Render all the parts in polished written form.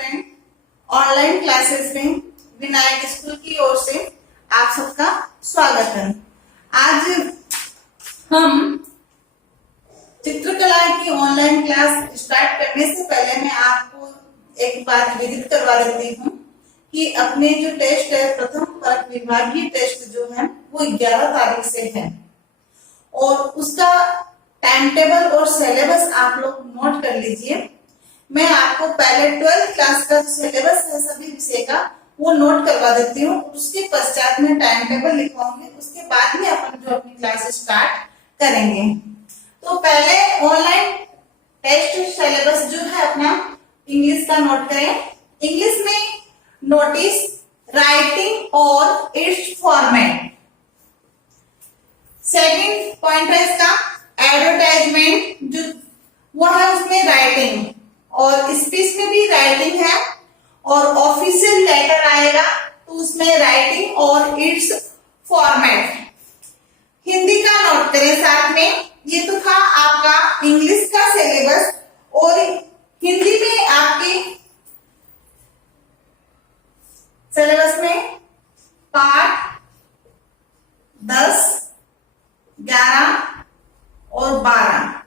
Student, online classes में Vinayak school की ओर से आप सबका स्वागत है। आज हम चित्रकला की ऑनलाइन क्लास स्टार्ट करने से पहले मैं आपको एक बात विदित करवा देती हूँ कि अपने जो टेस्ट है, प्रथम वर्ग विभागीय टेस्ट जो है वो 11 तारीख से है और उसका टाइम टेबल और सिलेबस आप लोग नोट कर लीजिए। मैं आपको पहले 12th क्लास का सिलेबस है सभी विषय का वो नोट करवा देती हूँ, उसके पश्चात में टाइम टेबल लिखवाऊंगी, उसके बाद में अपन जो अपनी क्लास स्टार्ट करेंगे। तो पहले ऑनलाइन टेस्ट सिलेबस जो है अपना इंग्लिश का नोट करें। इंग्लिश में नोटिस, राइटिंग और इट्स फॉर्मेट। सेकंड पॉइंट है इसका एडवर्टाइजमेंट, जो वो है उसमें राइटिंग और स्पीच में भी राइटिंग है और ऑफिशियल लेटर आएगा तो उसमें राइटिंग और इट्स फॉर्मेट। हिंदी का नोट करें साथ में। ये तो था आपका इंग्लिश का सिलेबस और हिंदी में आपके सिलेबस में पाठ 10, 11 और 12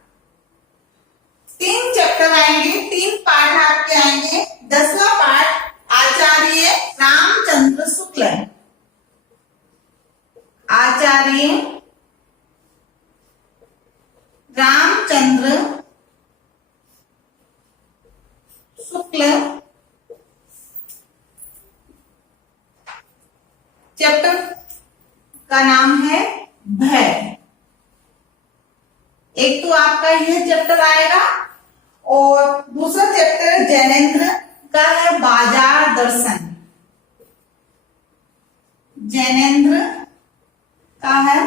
तीन चैप्टर आएंगे, 3 पाठ आपके आएंगे। 10वां पाठ आचार्य रामचंद्र शुक्ल, आचार्य रामचंद्र शुक्ल। चैप्टर का नाम है भय। एक तो आपका यह चैप्टर आएगा और दूसरा चैप्टर जैनेन्द्र का है बाजार दर्शन। जैनेन्द्र का है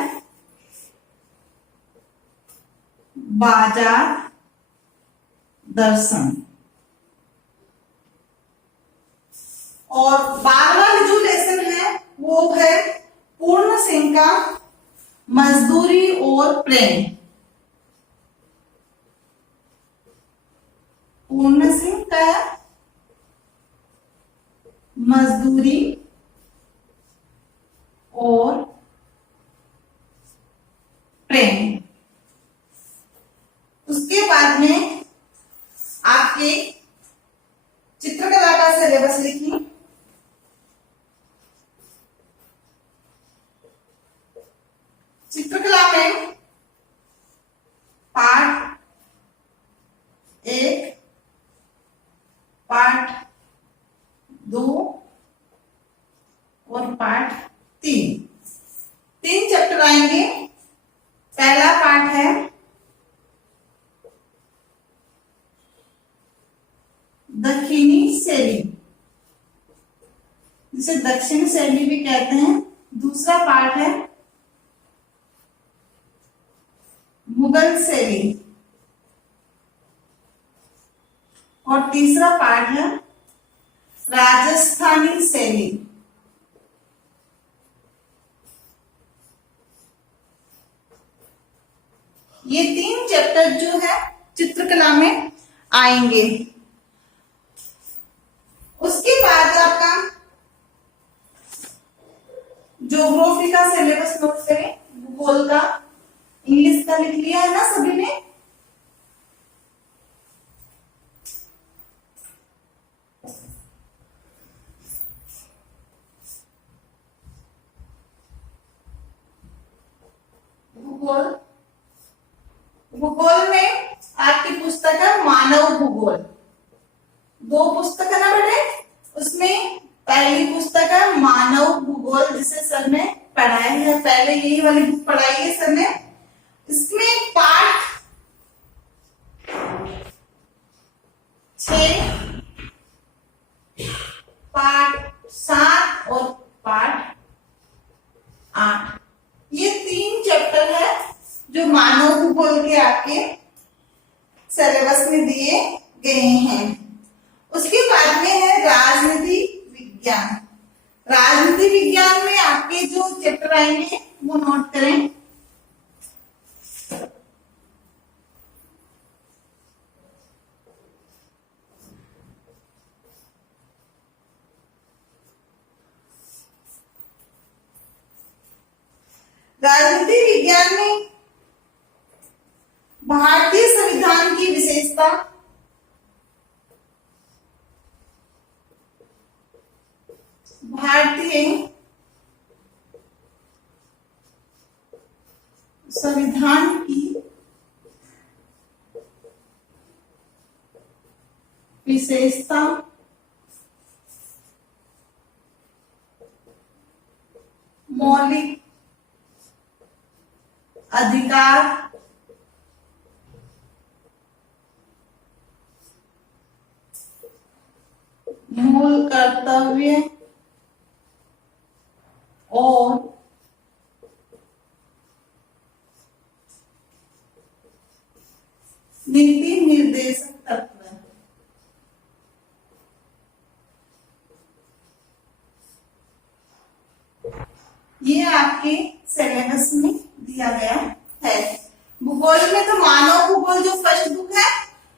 बाजार दर्शन और 12वां जो लेसन है वो है पूर्ण सिंह का मजदूरी और प्रेम। पूर्ण सिंह का मजदूरी और प्रेम। उसके बाद में आपके चित्रकला का सिलेबस लिखिए। चित्रकला में पाठ 1, पाठ 2 और पाठ 3 चैप्टर आएंगे। पहला पाठ है दक्षिणी शैली, जिसे दक्षिण शैली भी कहते हैं। दूसरा पाठ है मुगल शैली और तीसरा पाठ है राजस्थानी शैली। ये 3 चैप्टर जो है चित्रकला में आएंगे। उसके बाद आपका ज्योग्राफी का सिलेबस नोट करें। भूगोल का इंग्लिश का लिख लिया है ना सभी ने। भूगोल, भूगोल में आपकी पुस्तक है मानव भूगोल। 2 पुस्तक है ना बेटे, उसमें पहली पुस्तक है मानव भूगोल जिसे सर ने पढ़ाया है, पहले यही वाली बुक पढ़ाई है सर ने। इसमें पाठ 6, पाठ 7 और पाठ 8 ये 3 चैप्टर है जो मानव भूगोल के आपके सिलेबस में दिए गए हैं। उसके बाद में है राजनीति विज्ञान। राजनीति विज्ञान में आपके जो चैप्टर आएंगे वो नोट करें। विशेषता, भारतीय संविधान की विशेषता, मौलिक अधिकार, मूल कर्तव्य और नीति निर्देशक तत्व। ये आपके सिलेबस में दिया गया है। भूगोल में तो मानव भूगोल जो फर्स्ट बुक है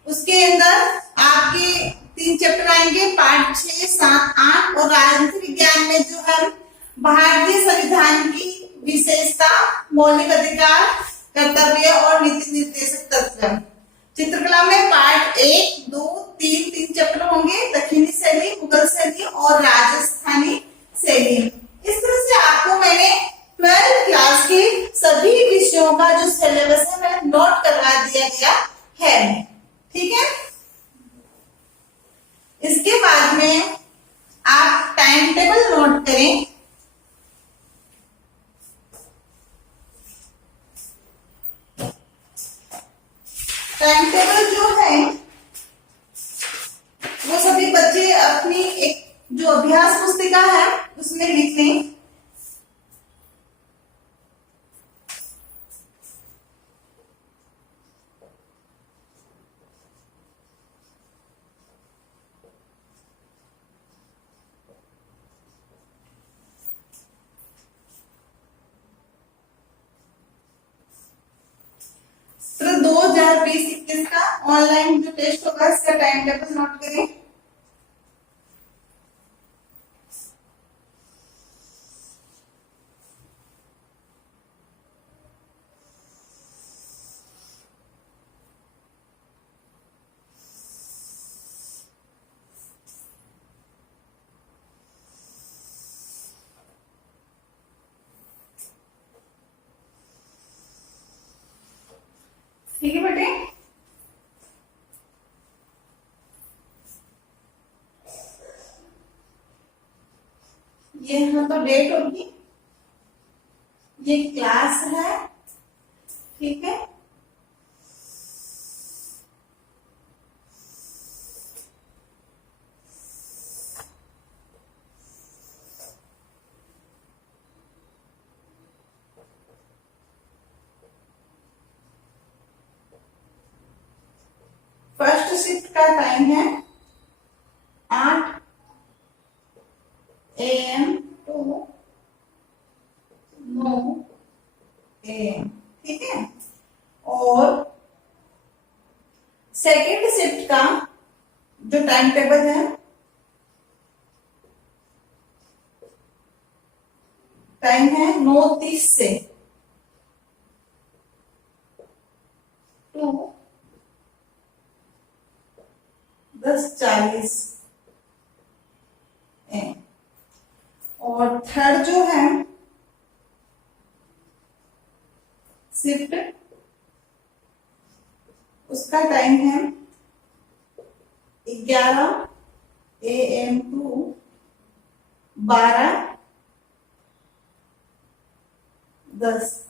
उसके अंदर आपके 3 चैप्टर आएंगे, पार्ट 6, 7, 8, और राजनीति विज्ञान में जो है भारतीय संविधान की विशेषता, मौलिक अधिकार, कर्तव्य और नीति निर्देशक तत्व। चित्रकला में पार्ट 1, 2, 3 चैप्टर होंगे, दक्षिणी शैली, मुगल शैली और राजस्थानी शैली। इस तरह से आपको मैंने 12th क्लास के सभी विषयों का जो सिलेबस है मैंने नोट करवा दिया गया है, ठीक है। इसके बाद में आप टाइम टेबल नोट करें। टाइम टेबल जो है वो सभी बच्चे अपनी एक जो अभ्यास पुस्तिका है उसमें लिख लें। तो 2020-21 का ऑनलाइन जो टेस्ट होगा इसका टाइम टेबल नोट करें। ठीक है बेटे, ये यहाँ तो डेट होगी, ये क्लास है, ठीक है। फर्स्ट शिफ्ट का टाइम है 8 AM टू 9 AM, ठीक है। और सेकेंड शिफ्ट का जो टाइम टेबल है, टाइम है 9:30 से टू 10:40 AM। और थर्ड जो है शिफ्ट, उसका टाइम है 11 AM टू 12:10।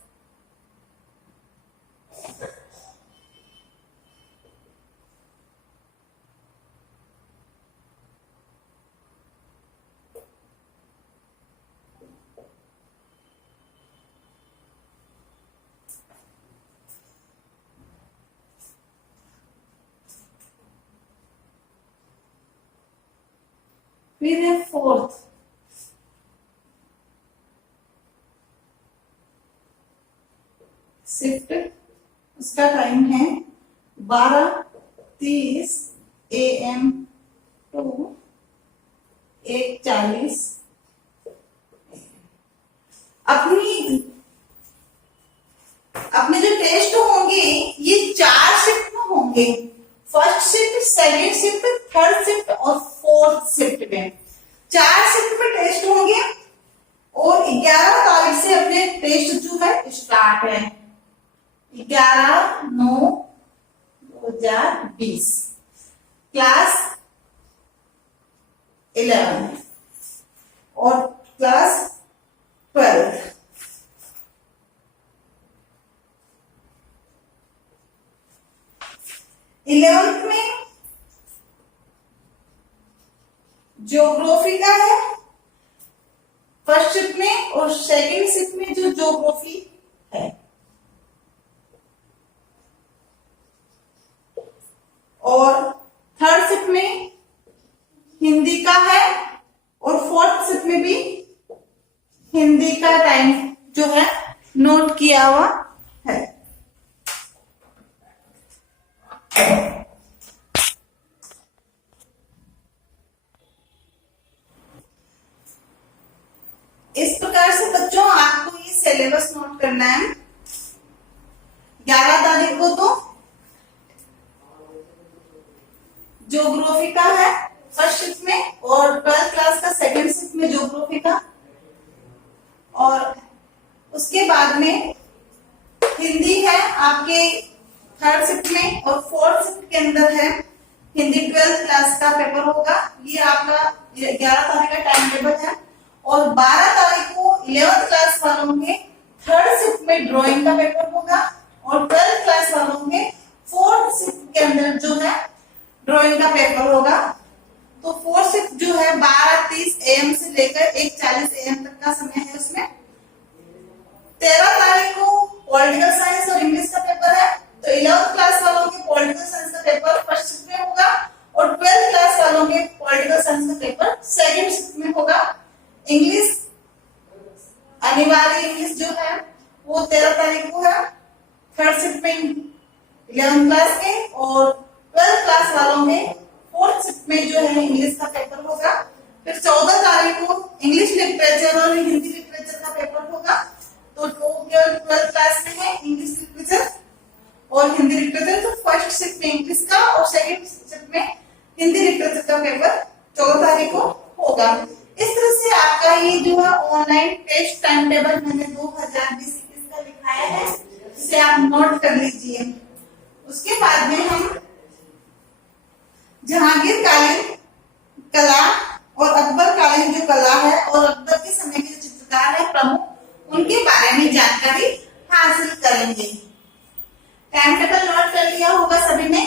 फिर है फोर्थ शिफ्ट, उसका टाइम है 12:30 AM टू 1:40। अपने जो टेस्ट होंगे ये 4 शिफ्ट में होंगे। First shift, second shift, third shift और फोर्थ शिफ्ट में 4 शिफ्ट में टेस्ट होंगे और 11 तारीख से अपने टेस्ट जो है स्टार्ट है। 11/9/2020 क्लास 11 और क्लास 12। इलेवेंथ में ज्योग्राफी का है फर्स्ट शिफ्ट में और सेकेंड शिफ्ट में जो ज्योग्राफी है, और थर्ड शिफ्ट में हिंदी का है और फोर्थ शिफ्ट में भी हिंदी का टाइम जो है नोट किया हुआ है। इस प्रकार से बच्चों आपको ये सिलेबस नोट करना है। 11 तारीख को तो ज्योग्राफी का है फर्स्ट शिफ्ट में और 12th क्लास का सेकेंड शिफ्ट में ज्योग्राफी का, और उसके बाद में हिंदी है आपके थर्ड शिफ्ट में और फोर्थ शिफ्ट के अंदर है हिंदी 12th क्लास का पेपर होगा। ये आपका 11 तारीख का टाइम टेबल है। और 12 तारीख को 11th क्लास वालों के थर्ड शिफ्ट में ड्राइंग का पेपर होगा और 12th क्लास वालों के फोर्थ शिफ्ट के अंदर जो है ड्राइंग का पेपर होगा। तो फोर्थ शिफ्ट जो है 12:30 AM से लेकर 1:40 AM तक का समय है उसमें। 13 तारीख को पॉलिटिकल साइंस और इंग्लिश का पेपर है, तो 11th क्लास वालों के पॉलिटिकल साइंस का पेपर फर्स्ट शिफ्ट में होगा और 12th क्लास वालों के पॉलिटिकल साइंस का पेपर सेकंड शिफ्ट में होगा। इंग्लिश अनिवार्य इंग्लिश जो है वो 13 तारीख को है थर्ड शिफ्ट में 11th क्लास के, और 12th क्लास वालों के फोर्थ शिफ्ट में जो है इंग्लिश का पेपर होगा। फिर 14 तारीख को इंग्लिश लिटरेचर और हिंदी लिटरेचर का पेपर होगा। तो 12th क्लास में है इंग्लिश लिटरेचर और हिंदी लिटरेचर, तो फर्स्ट शिफ्ट में इंग्लिश का और सेकंड शिफ्ट में हिंदी लिटरेचर का पेपर 14 तारीख को होगा। इस तरह से आपका ये जो है ऑनलाइन टेस्ट टाइम टेबल मैंने 2020-21 का लिखाया है, इसे आप नोट कर लीजिए। उसके बाद में हम जहांगीरकालीन कला और अकबरकालीन जो कला है और अकबर के समय के जो चित्रकार है प्रमुख, उनके बारे में जानकारी हासिल करेंगे। टाइम टेबल नोट कर लिया होगा सभी ने।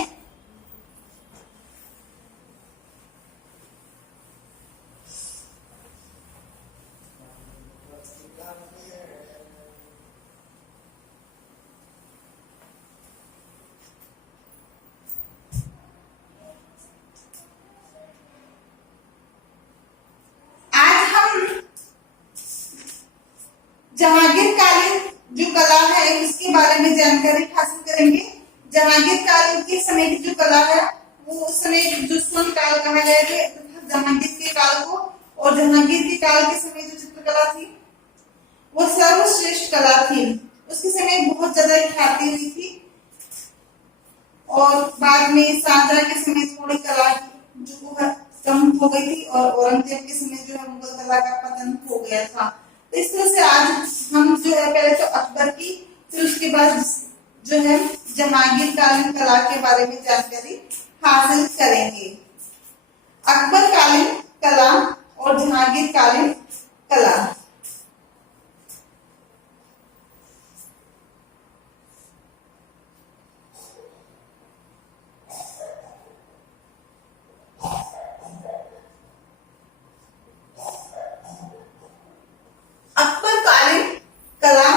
जहांगीरकालीन जो कला है इसके बारे में जानकारी हासिल करेंगे। जहांगीरकालीन के समय की जो कला है वो उस समय दुश्मन काल कहा गया है जहांगीर के काल को, और जहांगीर के काल के समय जो चित्रकला थी वो सर्वश्रेष्ठ कला थी। उसके समय बहुत ज्यादा ख्याति हुई थी और बाद में शाहजहां के समय थोड़ी कला जो है कम हो गई थी और औरंगजेब के समय जो है मुगल कला का पतन हो गया था। तो इस तरह से आज हम जो है पहले तो अकबर की, फिर उसके बाद जो है जहांगीरकालीन कला के बारे में जानकारी हासिल करेंगे। अकबरकालीन कला और जहांगीरकालीन कला। अकबरकालीन कला,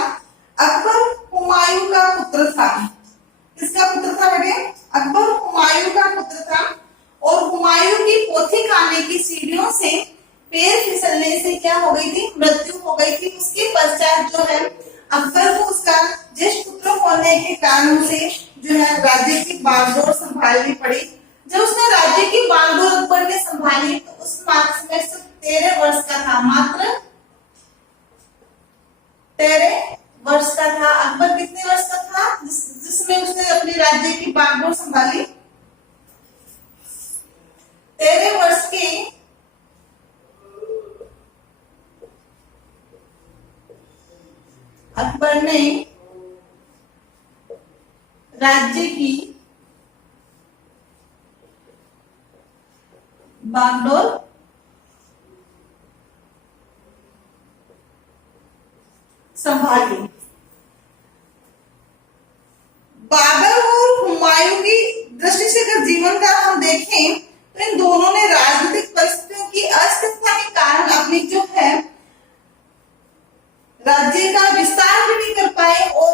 अकबर हुमायूं का पुत्र था। किसका पुत्र था बेटे? अकबर हुमायूं का पुत्र था और हुमायूं की पोथी खाने की सीढ़ियों से पैर फिसलने से क्या हो गई थी? मृत्यु हो गई थी। उसके पश्चात जो है अकबर को उसका ज्येष्ठ पुत्र होने के कारण से जो है राज्य की बागडोर संभालनी पड़ी। जब उसने राज्य की बागडोर अकबर ने संभाली तो उस समय सिर्फ 13 वर्ष का था, मात्र 13 वर्ष का था। अकबर कितने वर्ष का था जिसमें उसने अपने राज्य की बागडोर संभाली? राज्य की बागडोर संभाली। बाबर और हुमायूं की दृष्टि से अगर जीवन का हम देखें तो इन दोनों ने राजनीतिक परिस्थितियों की अस्थिरता के कारण अपनी जो है राज्य का विस्तार भी नहीं कर पाए और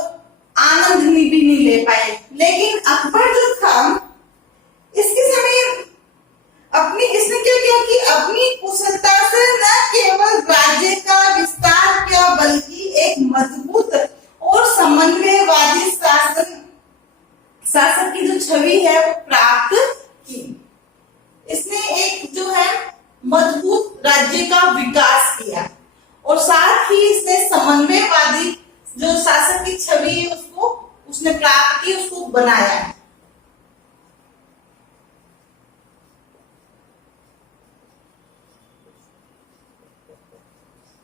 आनंद भी नहीं ले पाए। लेकिन अकबर जो था इसके समय इसने क्या किया कि अपनी कुशलता से न केवल राज्य का विस्तार किया बल्कि एक मजबूत और समन्वयवादी शासक की जो छवि है वो प्राप्त की। इसने एक जो है मजबूत राज्य का विकास किया और साथ ही इसने समन्वयवादी जो शासक की छवि है उसको उसने प्राप्त की, उसको बनाया।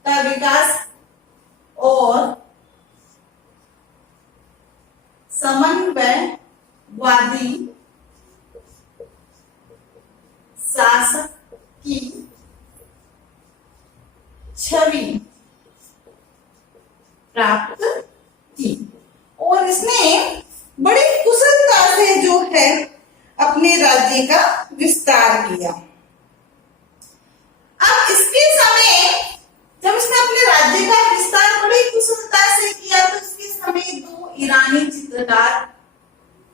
का विकास और समन्वयवादी शासक की छवि प्राप्त की और इसने बड़ी कुशलता से जो है अपने राज्य का विस्तार किया। अब इसके समय जब इसने अपने राज्य का विस्तार बड़ी कुशलता से किया तो इसके समय दो ईरानी चित्रकार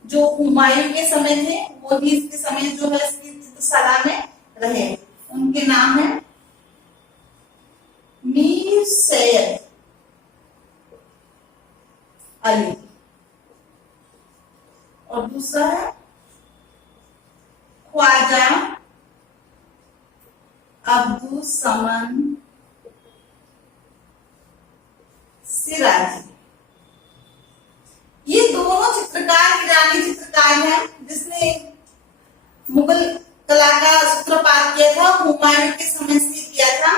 जो हुमायूं के समय थे वो भी इसके समय जो है इसकी चित्रशाला में रहे। उनके नाम है मीर सैयद अली और दूसरा है ख्वाजा अब्दुल समद सिराजी। ये दोनों चित्रकार ईरानी चित्रकार हैं जिसने मुगल कला का सूत्रपात किया था, हुमायूं के समय से किया था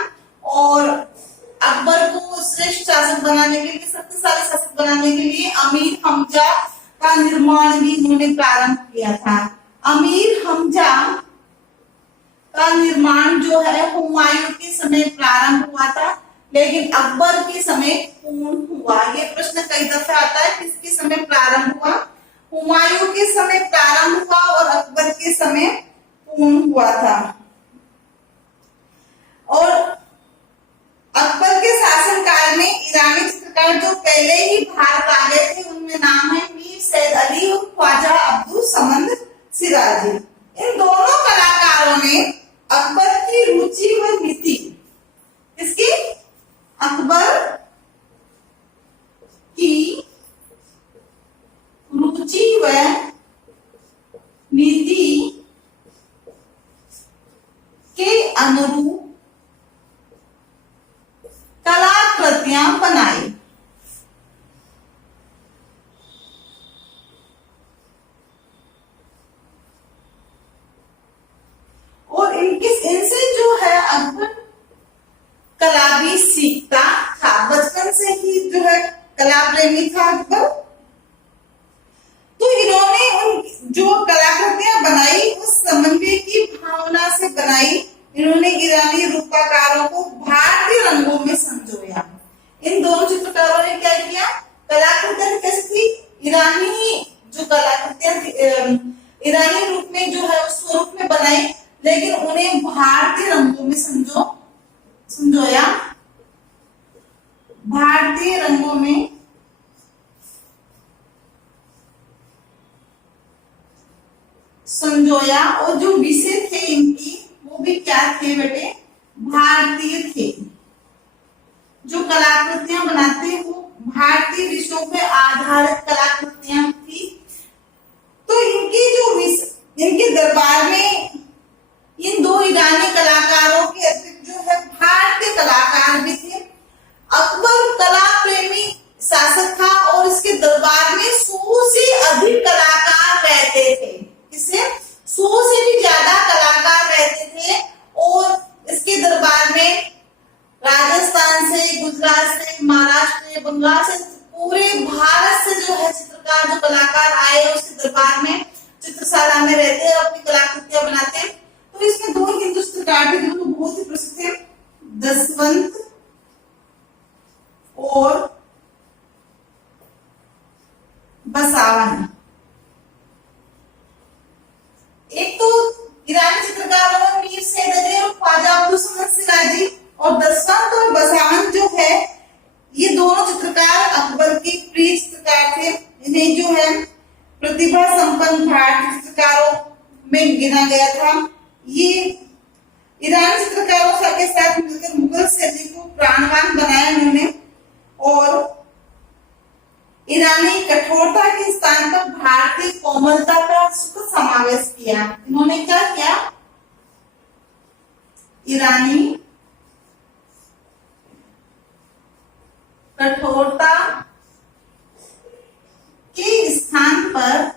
और अकबर को श्रेष्ठ शासक बनाने के लिए, शक्तिशाली शासक बनाने के लिए अमीर हमजा का निर्माण भी उन्होंने प्रारंभ किया था। अमीर हमजा का निर्माण जो है हुमायूं के समय प्रारंभ हुआ था लेकिन अकबर के समय पूर्ण हुआ। ये प्रश्न कई दफा आता है किसके समय प्रारंभ हुआ। हुमायूं के समय प्रारंभ हुआ और अकबर के समय पूर्ण हुआ था। और अकबर के शासनकाल में ईरानी चित्रकार जो पहले ही भारत आ गए थे उनमें नाम है मीर सैयद अली और ख्वाजा अब्दुल समद सिराजी। इन दोनों कलाकारों ने अकबर की रुचि व नीति, इसकी अकबर की रुचि व नीति के अनुरूप कलाकृतियां बनाई। और इनसे जो है अकबर कला भी सीखता था। बचपन से ही जो है कला प्रेमी था अकबर। तो इन्होंने उन जो कलाकृतियां बनाई उस समन्वय की भावना से बनाई। इन्होंने ईरानी रूपकारों को भारतीय रंगों में संजोया। इन दोनों चित्रकारों ने क्या किया, कलाकृतियां कैसी थी, ईरानी जो कलाकृतियां ईरानी रूप में जो है उस स्वरूप में बनाई लेकिन उन्हें भारतीय रंगों में संजोया, भारतीय रंगों में संजोया। और जो विषय थे इनकी वो भी क्या थे बेटे, भारतीय थे। जो कलाकृतियां बनाते वो भारतीय विषयों पे आधारित कलाकृतियां थी। तो इनके दरबार में इन दो ईरानी कलाकारों के अतिरिक्त जो है भारतीय कलाकार भी थे। अकबर कला प्रेमी शासक था और इसके दरबार में 100 से अधिक कलाकार रहते थे। इससे 100 से भी ज्यादा कलाकार रहते थे और इसके दरबार में राजस्थान से, गुजरात से, महाराष्ट्र से, बंगाल से, पूरे भारत से जो है चित्रकार जो कलाकार आए उसके इन्हें जो है प्रतिभा संपन्न भारतीय चित्रकारों में गिना गया था। ये ईरानी चित्रकारों के साथ मिलकर मुगल शैली को प्राणवान बनाया इन्होंने, और ईरानी कठोरता के स्थान पर भारतीय कोमलता का सुख समावेश किया। इन्होंने क्या किया? ईरानी कठोरता के स्थान पर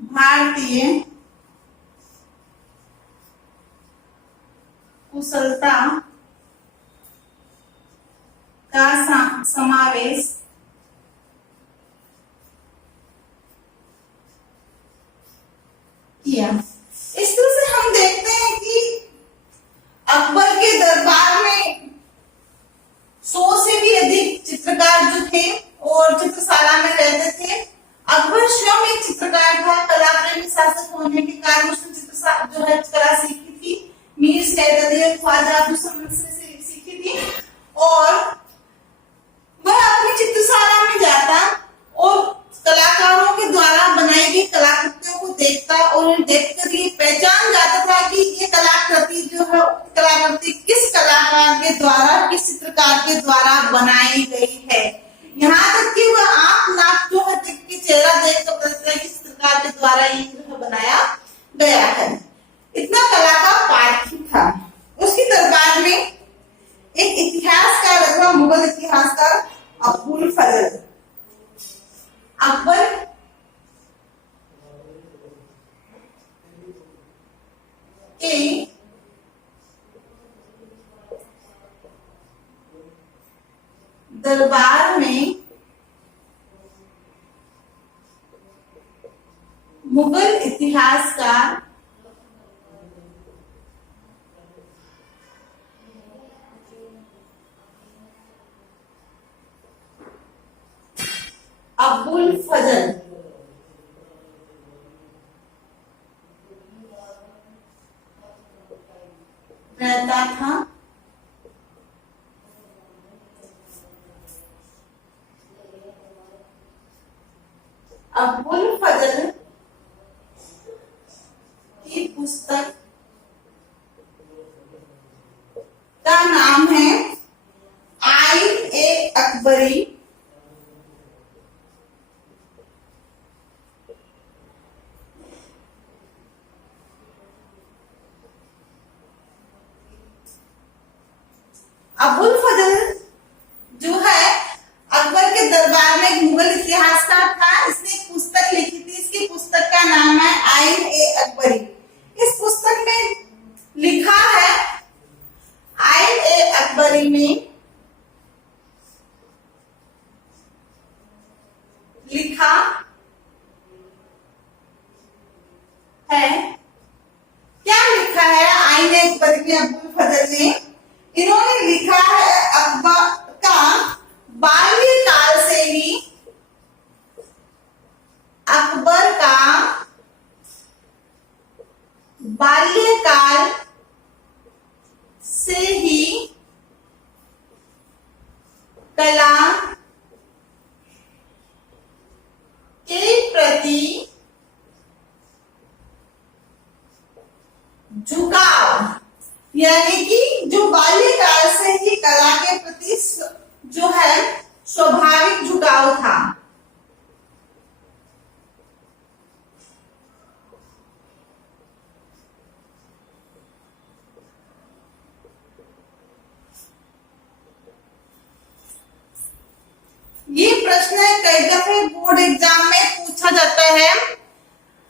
भारतीय कुशलता का समावेश किया। इस तरह से हम देखते हैं कि अकबर के दरबार में 100 से भी अधिक चित्रकार जो थे और चित्रशाला में रहते थे। अकबर स्वयं एक चित्रकार था। कला प्रेमी शासक होने के कारण उसने जो है कला सीखी थी, मीर सैयद अली ख्वाजा अब्दुल समद से सीखी थी, और वह अपनी चित्रशाला में जाता और कलाकारों के द्वारा बनाई गई कलाकृतियों को देखता और उन्हें देखकर ये पहचान जाता था कि ये कलाकृति जो है कलाकृति किस कलाकार के द्वारा, किस चित्रकार के द्वारा बनाई गई है। यहाँ तक कि वह आंख नाक जो है के चेहरा देख कर पता चलता है कि चित्रकार के द्वारा ये जो है बनाया गया है। इतना कला का पाठी था। उसके दरबार में एक इतिहासकार अथवा मुगल इतिहासकार अबुल फजल अकबर के दरबार में मुगल इतिहासकार अबुल फजल रहता था। अबुल फजल की पुस्तक का नाम है आइन ए अकबरी। अबुल फजल जो है अकबर के दरबार में एक मुगल इतिहासकार था। इसने एक पुस्तक लिखी थी। इसकी पुस्तक का नाम है आइन ए अकबरी। इस पुस्तक में लिखा है, आइन ए अकबरी में लिखा है, क्या लिखा है आइन ए अकबरी में अबुल फजल ने? इन्होंने लिखा है अकबर का बाल्यकाल से ही, अकबर का बाल्यकाल से ही कला के प्रति झुकाव, यानी कि जो बाल्यकाल से ही कला के प्रति जो है स्वाभाविक झुकाव था। ये प्रश्न कई दफे बोर्ड एग्जाम में पूछा जाता है।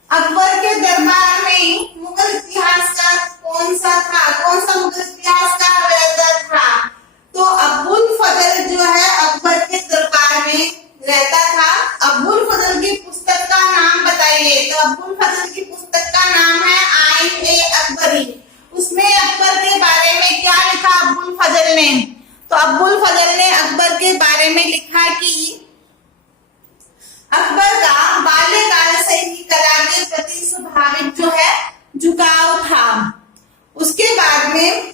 अकबर के दरबार में मुगल इतिहासकार कौन सा था? कौन सा मुगल इतिहासकार रहता था? तो अबुल फजल जो है अकबर के दरबार में रहता था। अबुल फजल की पुस्तक का नाम बताइए। तो अबुल फजल की पुस्तक का नाम है आइन ए अकबरी। उसमें अकबर के बारे में क्या लिखा अबुल फजल ने? तो अबुल फजल ने अकबर के बारे में लिखा कि अकबर का बाल्यकाल से ही कला के प्रति स्वाभाविक जो है झुकाव था। उसके बाद में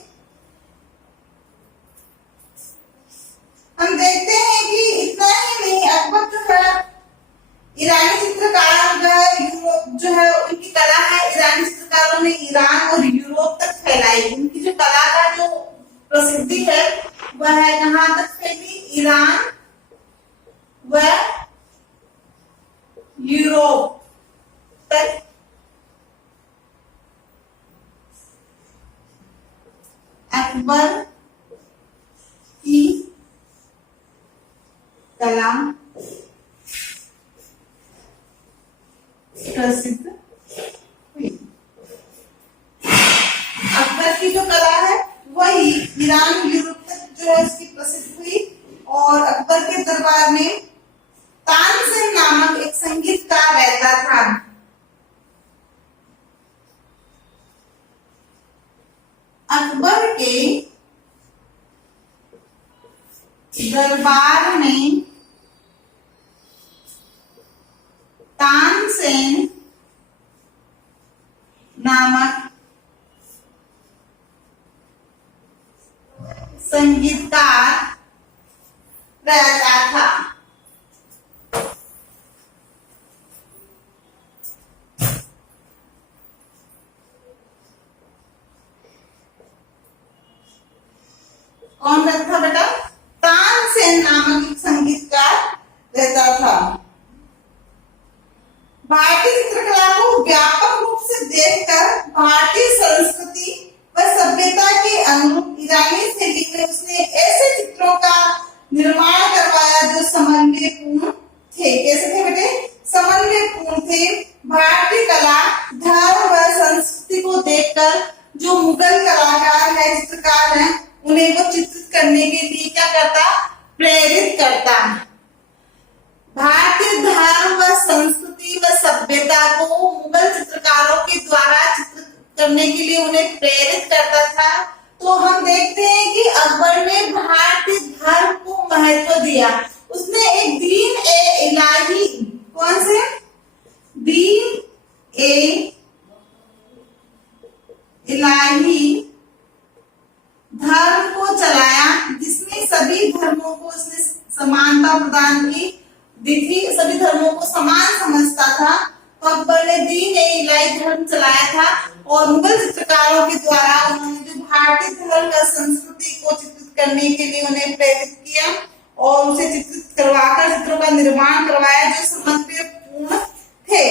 हम देखते अकबर ने ईरान और यूरोप तक फैलाई। उनकी जो कला का जो प्रसिद्धि है वह कहाँ तक फैली? ईरान व यूरोप तक। अकबर की कला प्रसिद्ध हुई। अकबर की जो कला है वही ईरान यूरोप तक जो है उसकी प्रसिद्ध हुई। और अकबर के दरबार में तानसेन नामक एक संगीतकार रहता था। अकबर के दरबार में तानसेन नामक संगीतकार रहता था। कौन रहता था बेटा? तानसेन नामक एक संगीतकार रहता था। भारतीय चित्रकला को व्यापक रूप से देखकर भारतीय संस्कृति व सभ्यता के अनुरूप ईरानी शैली में उसने ऐसे चित्रों का निर्माण करवाया जो समन्वयपूर्ण थे। कैसे थे बेटे? समन्वयपूर्ण थे। भारतीय कला, धर्म व संस्कृति को देखकर जो मुगल कलाकार है, चित्रकार हैं, उन्हें वो चित्रित करने के लिए क्या करता? प्रेरित करता। भारतीय धर्म व संस्कृति व सभ्यता को मुगल चित्रकारों के द्वारा चित्रित करने के लिए उन्हें प्रेरित करता था। तो हम देखते हैं कि अकबर ने भारतीय धर्म को महत्व दिया। उसने एक दीन ए इलाही, कौन से? दीन ए इलाही धर्म को चलाया, जिसमें सभी धर्मों को उसने समानता प्रदान की थी, सभी धर्मों को समान समझता था। तो अकबर ने दीन ए इलाही धर्म चलाया था और मुगल चित्रकारों के द्वारा उन्होंने जो भारतीय धर्म व संस्कृति को चित्रित करने के लिए उन्हें प्रेरित किया और उसे चित्रित करवाकर चित्रों का निर्माण करवाया जो समन्वयपूर्ण थे।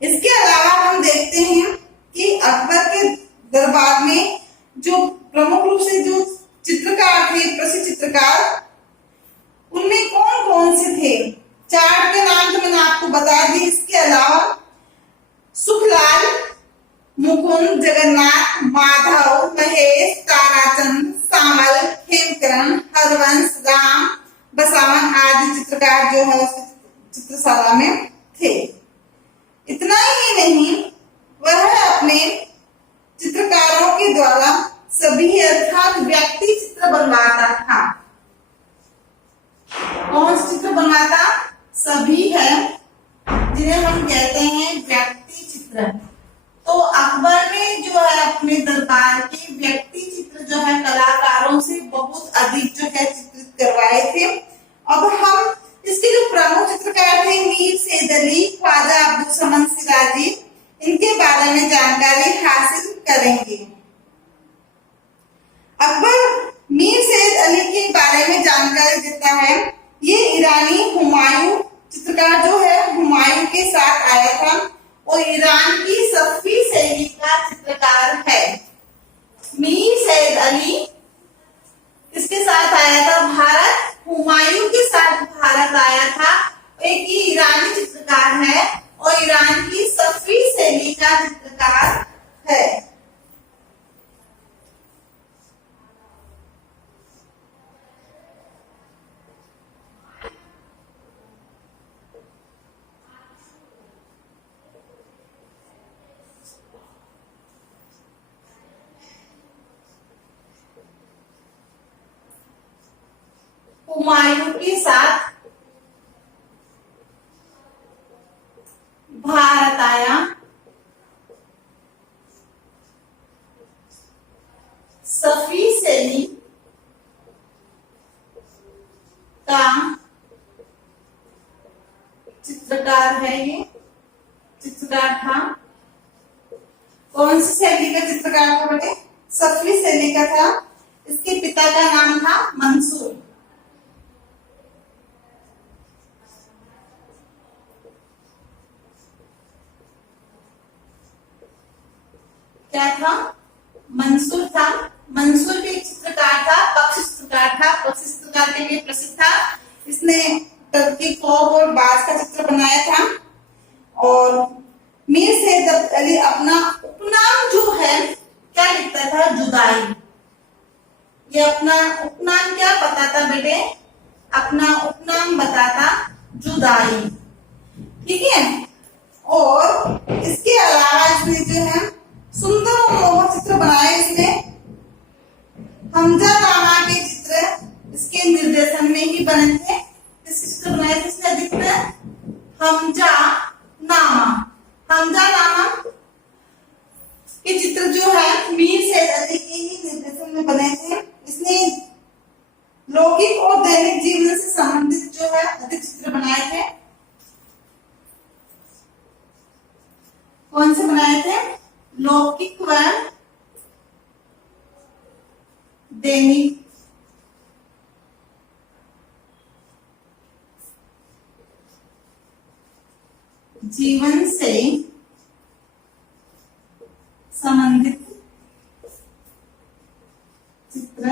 इसके अलावा हम देखते हैं कि अकबर के दरबार में जो प्रमुख रूप से जो चित्रकार थे, प्रसिद्ध चित्रकार, उनमें कौन कौन से थे? चार के नाम तो मैंने आपको बता दिए। इसके अलावा सुखलाल, मुकुंद, जगन्नाथ, माधव, महेश, ताराचंद, सामल, हेमकरण, हरवंश, राम, बसवान आदि चित्रकार जो है उस चित्रशाला में थे। इतना ही नहीं, वह अपने चित्रकारों के द्वारा सभी अर्थात व्यक्ति चित्र बनवाता था। कौन से चित्र बनवाता? सभी है जिन्हें हम कहते हैं व्यक्ति चित्र। तो अकबर ने जो है अपने दरबार के व्यक्ति चित्र जो है कलाकारों से बहुत अधिक जो है चित्रित करवाए थे। अब हम इसके जो प्रमुख चित्रकार थे, मीर सैयद अली, ख्वाजा अब्दुल समद सिराजी, इनके बारे में जानकारी हासिल करेंगे। अकबर मीर सैयद अली के बारे में जानकारी देता है। ये ईरानी हुमायूं चित्रकार जो है हुमायूं के साथ आया था और ईरान की सफी शैली का चित्रकार है। मीर सैयद अली किसके साथ आया था? भारत, हुमायूं के साथ भारत आया था। एक ही ईरानी चित्रकार है और ईरान की सफी शैली का चित्रकार है। हुमायूं के साथ भारत आया। सफी शैली का चित्रकार है, ये चित्रकार था। कौन सी शैली का चित्रकार था बेटे? सफवी शैली का था। इसके पिता का नाम था मंसूर। क्या था? मंसूर था। मंसूर भी एक चित्रकार था, पक्षी चित्रकार था, पक्षी चित्रकार के लिए प्रसिद्ध था। इसने टर्की कौव और बाज का चित्र बनाया था। और मीर सैयद अली अपना उपनाम जो है क्या लिखता था? जुदाई। ये अपना उपनाम क्या बताता बेटे? अपना उपनाम बताता जुदाई। ठीक है। और इसके अलावा इसने जो है सुंदर और मोहक चित्र बनाए। इसमें हमजा नामा के चित्र इसके निर्देशन में ही बने थे। किसके चित्र बनाए थे इसने अधिकतर? हमजा नामा। हमजा नामा के चित्र जो है मीर सैयद अली के ही निर्देशन में बने थे। इसने लौकिक और दैनिक जीवन से संबंधित जो है अधिक चित्र बनाए थे। कौन से बनाए थे? लौकिक व दैनिक जीवन से संबंधित चित्र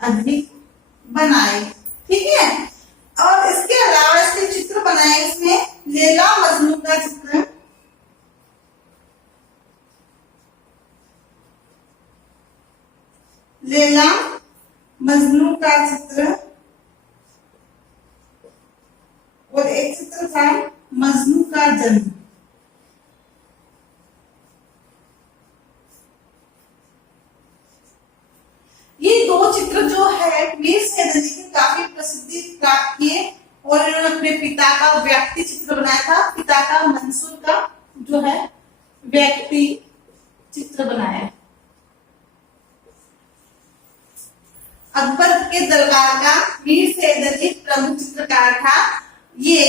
अधिक बनाए। ठीक है। और इसके अलावा इसके चित्र बनाए इसमें लैला मजनू का चित्र, लैला मजनू का चित्र, और एक चित्र था मजनू का जन्म। ये दो चित्र जो है मीर सैयद अली के काफी प्रसिद्धि प्राप्त किए। और इन्होंने अपने पिता का व्यक्ति चित्र बनाया था। पिता का मंसूर का जो है व्यक्ति चित्र बनाया। अकबर के दरबार का मीर सैयद अली प्रमुख चित्रकार था। ये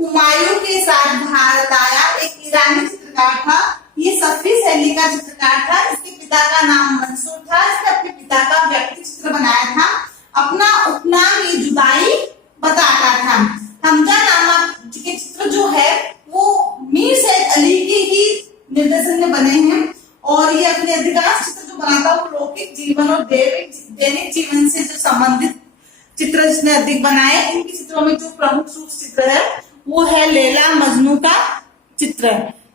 हुमायूं के साथ भारत आया एक ईरानी चित्रकार था। ये सफवी शैली का चित्रकार था। इसके पिता का नाम मंसूर था। इसने अपने पिता का व्यक्ति चित्र बनाया था। अपना उपनाम ये जुदाई बताता था। हमजा नामा के चित्र जो है वो मीर सैयद अली के ही निर्देशन में बने हैं। और ये अपने अधिकांश चित्र जो बनाता है वो लौकिक जीवन और दैनिक जीवन से जो संबंधित चित्र जिसने अधिक बनाए। इनके चित्रों में जो प्रमुख सूक्ष्म चित्र है वो है लैला मजनू का चित्र।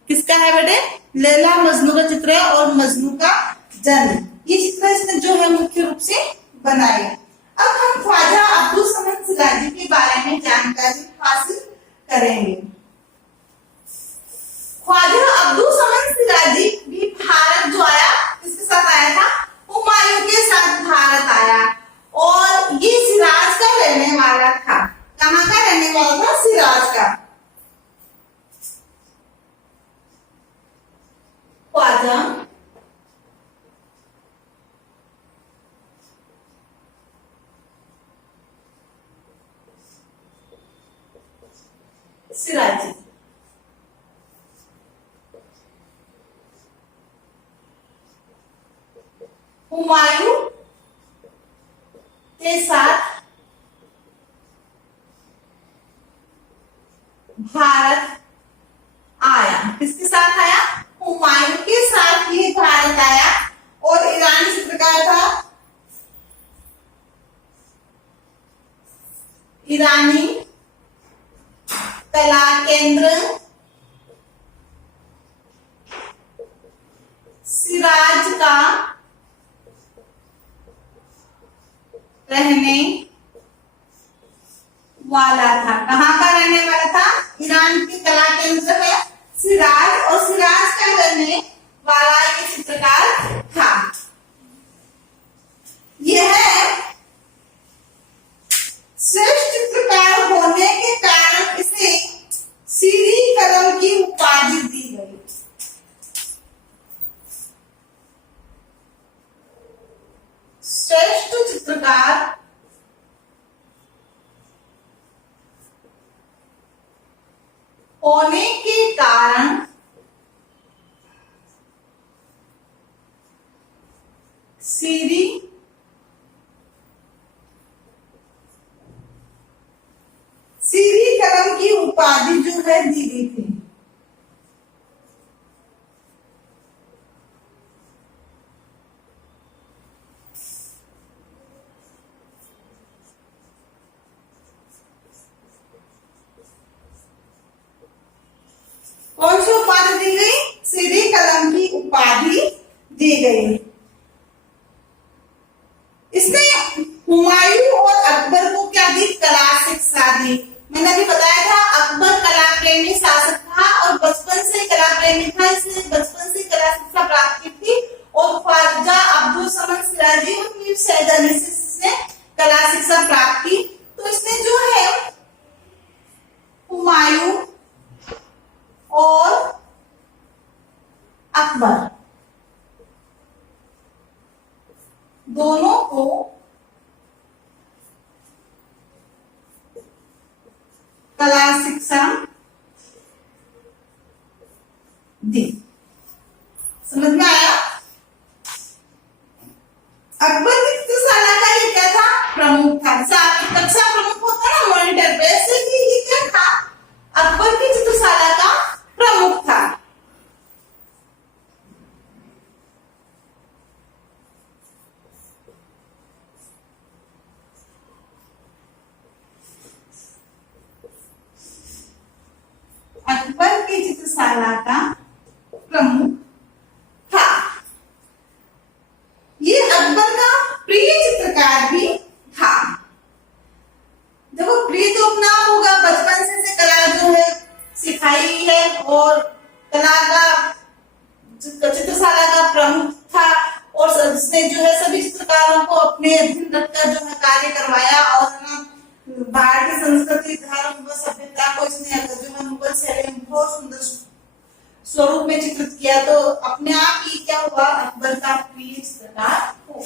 किसका है बेटे? लैला मजनू का चित्र है और मजनू का जन्म। ये चित्र इसने जो है मुख्य रूप से बनाए। अब हम ख्वाजा अब्दुल समद सिराजी के बारे में जानकारी हासिल करेंगे। ख्वाजा अब्दुल समद सिराजी भी भारत जो आया किसके साथ आया था? हुमायूं के साथ भारत आया। और ये सिराज का रहने वाला था। कहाँ का रहने वाला था? सिराज का। ख्वाजा सिराजी हुमायूं के साथ भारत आया। किसके साथ आया? हुमायूं के साथ ये भारत आया। और ईरानी चित्रकार था ईरानी कला केंद्र सिराज का रहने वाला था। कहाँ का रहने वाला था? ईरान की कला केंद्र है सिराज। और सिराज का रहने वाला ये चित्रकार था। यह श्रेष्ठ चित्रकार होने के कारण इसे सीढ़ी कदम की उपाधि दी गई। श्रेष्ठ चित्रकार होने के कारण उपाधि जो है दी गई थी। कौन सी उपाधि दी गई? सीधी कलम की उपाधि दी गई। इसने हुमायूं और अकबर को क्या दी? कला शिक्षा दी। मैंने अभी बताया था अकबर कला प्रेमी शासक था और बचपन से कला प्रेमी था, इसने बचपन से कला शिक्षा प्राप्त की थी। और ख्वाजा अब्दुल समद सिराजी और मीर सैयद अली से इसने कला शिक्षा प्राप्त की। तो इसने जो है हुमायूं और अकबर दोनों को कला शिक्षा दी। समझ में आया? अकबर की चित्रशाला का ये क्या था? प्रमुख था। कक्षा प्रमुख होता है ना, मॉनिटर। वैसे ही ये क्या था? अकबर की चित्रशाला का प्रमुख था। अकबर की चित्रशाला का प्रमुख था। ये अकबर का प्रिय चित्रकार भी था। देखो प्रिय तो अपना होगा, बचपन से कला जो है सिखाई है और कला का चित्रशाला का प्रमुख था और उसने जो है सभी चित्रकारों को अपने अधीन रखकर जो है कार्य करवाया और भारतीय संस्कृति, धर्म व सभ्यता को इसने जो है मुगल शैली में बहुत सुंदर स्वरूप में चित्रित किया। तो अपने आप ही क्या हुआ? अकबर का प्रिय चित्रकार हो।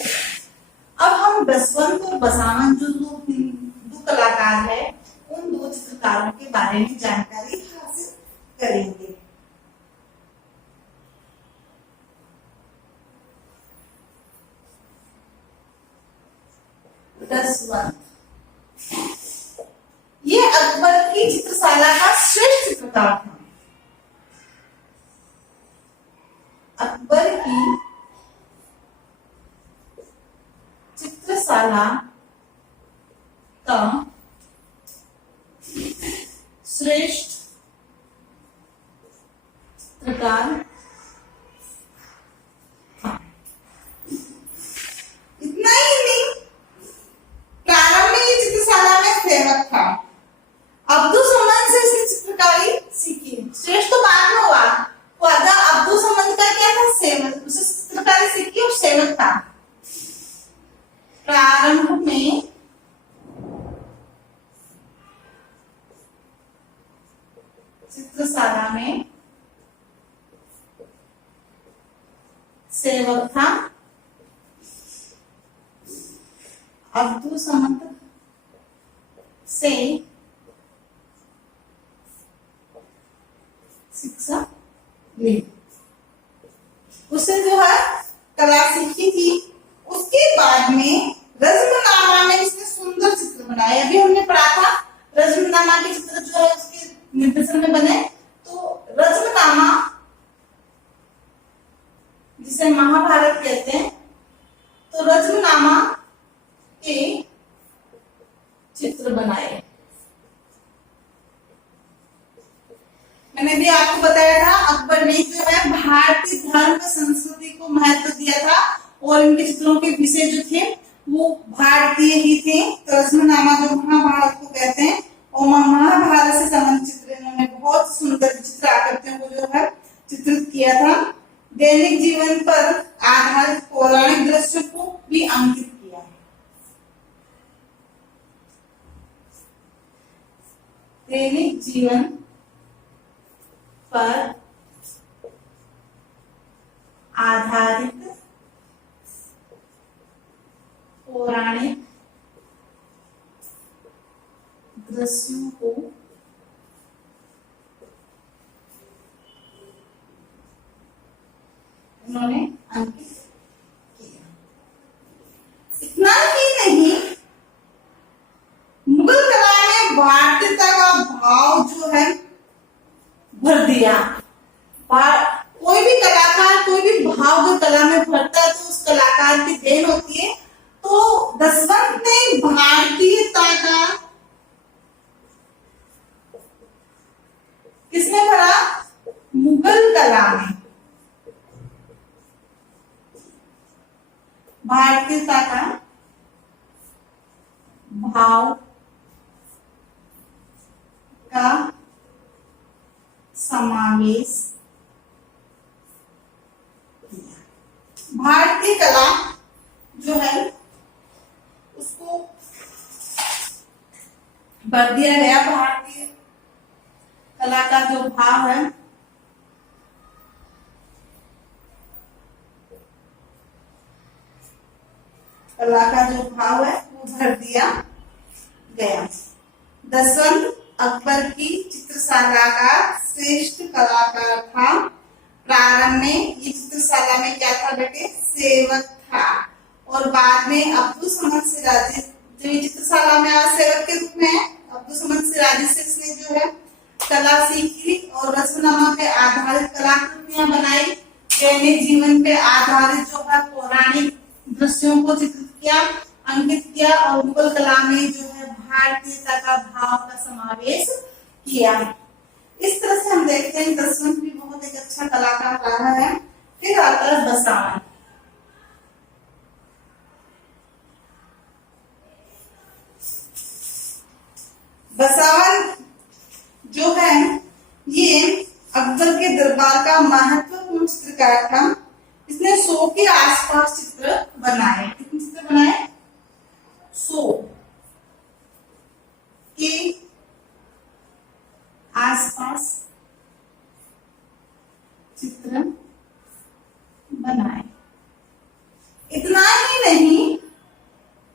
अब हम बसवंत और बसावन जो दो कलाकार है, उन दो चित्रकारों के बारे में जानकारी हासिल करेंगे। बसवंत ये अकबर की चित्रशाला का श्रेष्ठ चित्रकार था। अकबर की चित्रशाला का श्रेष्ठ चित्रकार था। इतना ही नहीं, प्रारंभ में ये चित्रशाला में सेवक था। अब्दुल समद से इसने चित्रकारी सीखी। श्रेष्ठ तो बाद में हुआ। ख्वाजा अब्दुल समद का क्या था? सेवक। उसे चित्रकारी सीखी और सेवक था। प्रारंभ में चित्रशाला में सेवक था। अब्दुल समद से शिक्षा ली। उसे जो है कला सीखी थी। उसके बाद में रज्मनामा में इसने सुंदर चित्र बनाए। अभी हमने पढ़ा था रज्मनामा के चित्र जो है उसके निर्देशन में बने। तो रज्मनामा जिसे महाभारत कहते हैं, तो रज्मनामा के चित्र बनाए। मैंने भी आपको बताया था अकबर ने जो है भारतीय धर्म संस्कृति को महत्व दिया था और इनके चित्रों के विषय जो थे वो भारतीय ही थे। तो रज्मनामा जो महाभारत को कहते हैं और महाभारत से संबंधित चित्र इन्होंने बहुत सुंदर चित्र आकृतियों को जो है चित्रित किया था। दैनिक जीवन पर आधारित पौराणिक दृश्यों को भी अंकित किया है। दैनिक जीवन पर आधारित पौराणिक दृश्यों को उन्होंने अंकित किया। इतना ही नहीं, मुगल कला में भारतीयता का भाव जो है भर दिया। कोई भी कलाकार कोई भी भाव जो कला में भरता है तो उस कलाकार की देन होती है। तो दसवंत ने भारतीयता का किसमें भरा? मुगल कला में। भारतीयता का भाव का समावेश किया। भारतीय कला जो है उसको भर दिया गया। भारतीय कला का जो भाव है कला का जो भाव है वो भर दिया गया। दसवंत अकबर की चित्रशाला का श्रेष्ठ कलाकार था। प्रारंभ में ये चित्रशाला में क्या था बेटे? सेवक था। और बाद में अब्दुल समद सिराजी जो ये चित्रशाला में आज सेवक के रूप में है, अब्दुल समद सिराजी से इसने जो है कला सीखी और रस्मनामा पे आधारित कलाकृतियां बनाई। दैनिक जीवन पे आधारित जो है पौराणिक दृश्यों को चित्रित किया, अंकित किया और मुगल कला में जो है भारतीयता का भाव का समावेश किया। इस तरह से हम देखते हैं दसवंत भी बहुत एक अच्छा कलाकार रहा है। फिर आता है बसावन। बसावन जो है ये अकबर के दरबार का महत्वपूर्ण चित्रकार था। इसने 100 के आसपास चित्र बनाए। कितने चित्र बनाए? 100 के आसपास चित्र बनाए। इतना ही नहीं,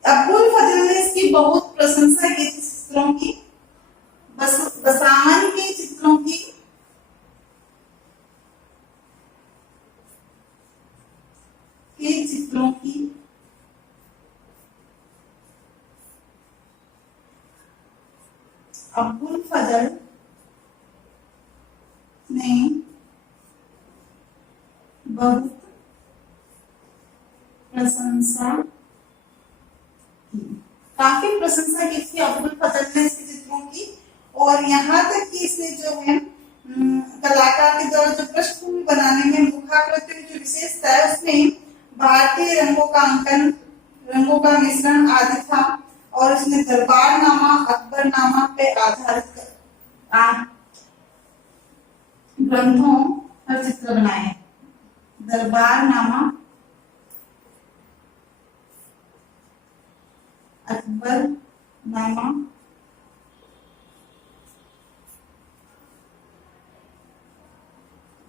अब्दुल फजल ने इसकी बहुत प्रशंसा की थी चित्रों की। बसावन के चित्रों की अब्दुल फजल ने बहुत प्रशंसा की, काफी प्रशंसा की थी अब्दुल फजल ने इसके चित्रों की। और यहाँ तक कि इसने जो है कलाकार के द्वारा जो पृष्ठभूमि बनाने में मुखाकृति की जो विशेषता है उसमें भारतीय रंगों का अंकन, रंगों का मिश्रण आदि था। और इसने दरबार नामा, अकबर नामा पे आधारित ग्रंथों पर चित्र बनाए। दरबार नामा, अकबर नामा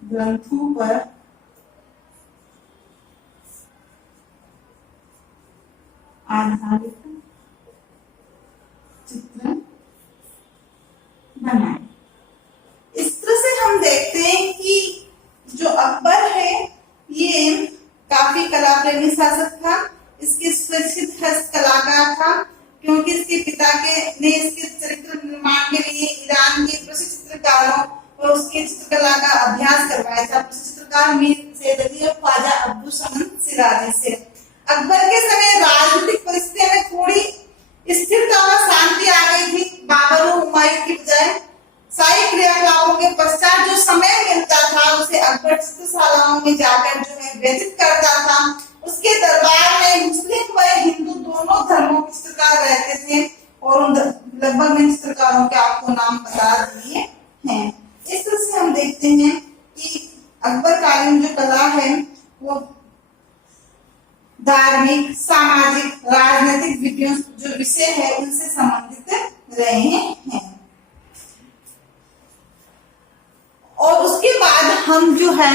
ग्रंथों पर आधारित चित्र बनाए। इस तरह से हम देखते हैं कि जो अकबर है ये काफी कला प्रेमी शासक था। इसके स्वैच्छिक हस्त कलाकार था क्योंकि इसके पिता ने इसके चरित्र निर्माण के लिए ईरान के प्रसिद्ध चित्रकारों और उसके चित्रकला का अभ्यास करवाया था। चित्रकार मीर सैयद अली और ख्वाजा अब्दुल समद सिराजी से। अकबर के समय राजनीतिक परिस्थितियों में थोड़ी स्थिरता व शांति आ गई थी। बाबर और हुमायूं की बजाय शाही क्रियाकलापों के पश्चात जो समय मिलता था उसे अकबर चित्रशालाओं में जाकर जो है व्यतीत करता था। उसके दरबार में मुस्लिम व हिंदू दोनों धर्मों के चित्रकार रहते थे और लगभग इन चित्रकारों के आपको नाम बता दिए हैं। इस तरह से हम देखते हैं कि अकबर कालीन जो कला है वो धार्मिक, सामाजिक, राजनीतिक जो विषय है उनसे संबंधित रहे हैं। और उसके बाद हम जो है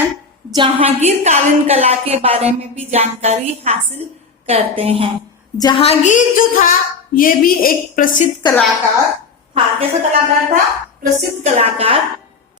जहांगीर कालीन कला के बारे में भी जानकारी हासिल करते हैं। जहांगीर जो था ये भी एक प्रसिद्ध कलाकार था। कैसा कलाकार था? प्रसिद्ध कलाकार